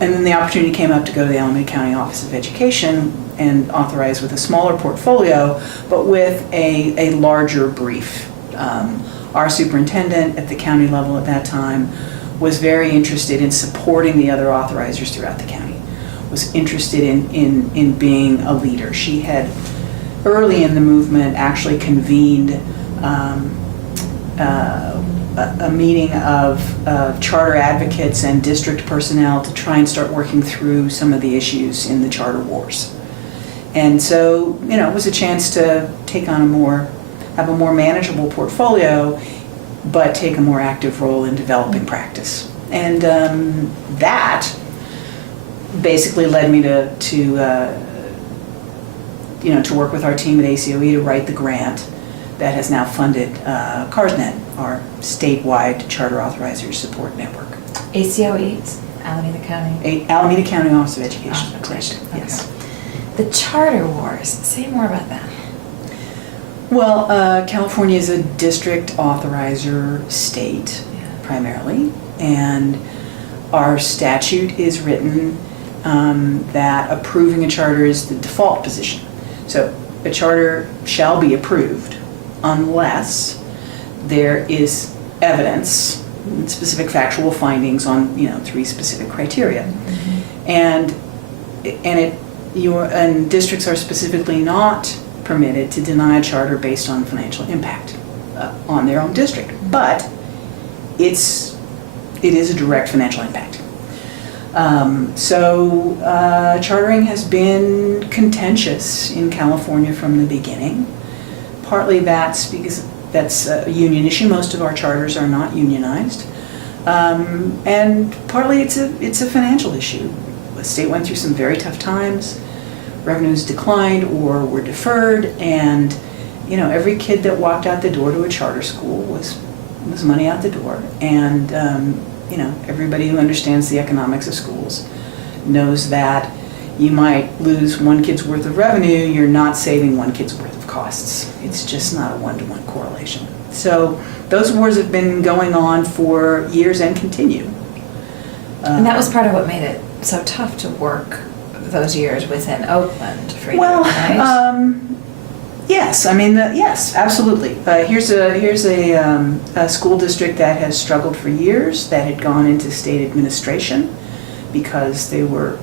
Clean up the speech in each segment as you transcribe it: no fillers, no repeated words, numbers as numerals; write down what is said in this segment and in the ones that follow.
And then the opportunity came up to go to the Alameda County Office of Education and authorize with a smaller portfolio, but with a larger brief. Our superintendent at the county level at that time was very interested in supporting the other authorizers throughout the county, was interested in being a leader. She had, early in the movement, actually convened a meeting of charter advocates and district personnel to try and start working through some of the issues in the charter wars. And so, it was a chance to take on have a more manageable portfolio, but take a more active role in developing practice. And that basically led me to work with our team at ACOE to write the grant that has now funded CARSNet, our statewide charter authorizers support network. ACOE, Alameda County? Alameda County Office of Education. Correct. Okay. Yes. The charter wars, say more about that. Well, California is a district authorizer state, primarily, and our statute is written that approving a charter is the default position. So a charter shall be approved unless there is evidence, specific factual findings on 3 specific criteria. Mm-hmm. And districts are specifically not permitted to deny a charter based on financial impact on their own district, but it is a direct financial impact. So chartering has been contentious in California from the beginning. Partly that's because that's a union issue. Most of our charters are not unionized. And partly it's a financial issue. The state went through some very tough times. Revenues declined or were deferred, and every kid that walked out the door to a charter school was money out the door. And everybody who understands the economics of schools knows that you might lose one kid's worth of revenue, you're not saving one kid's worth of costs. It's just not a one-to-one correlation. So those wars have been going on for years and continue. And that was part of what made it so tough to work those years within Oakland for you, right? Yes. I mean, yes, absolutely. Here's a school district that has struggled for years, that had gone into state administration because they were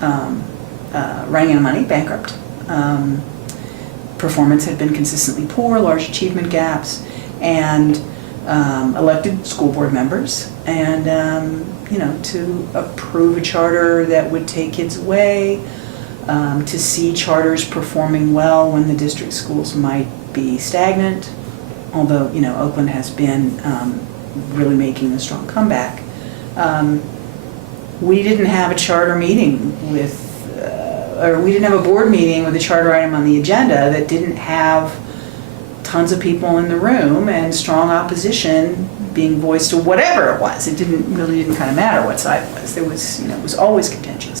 running out of money, bankrupt. Performance had been consistently poor, large achievement gaps, and elected school board members, and to approve a charter that would take kids away, to see charters performing well when the district schools might be stagnant, although Oakland has been really making a strong comeback. We didn't have a charter meeting or we didn't have a board meeting with a charter item on the agenda that didn't have tons of people in the room and strong opposition being voiced to whatever it was. It didn't kind of matter what side it was. There was, it was always contentious.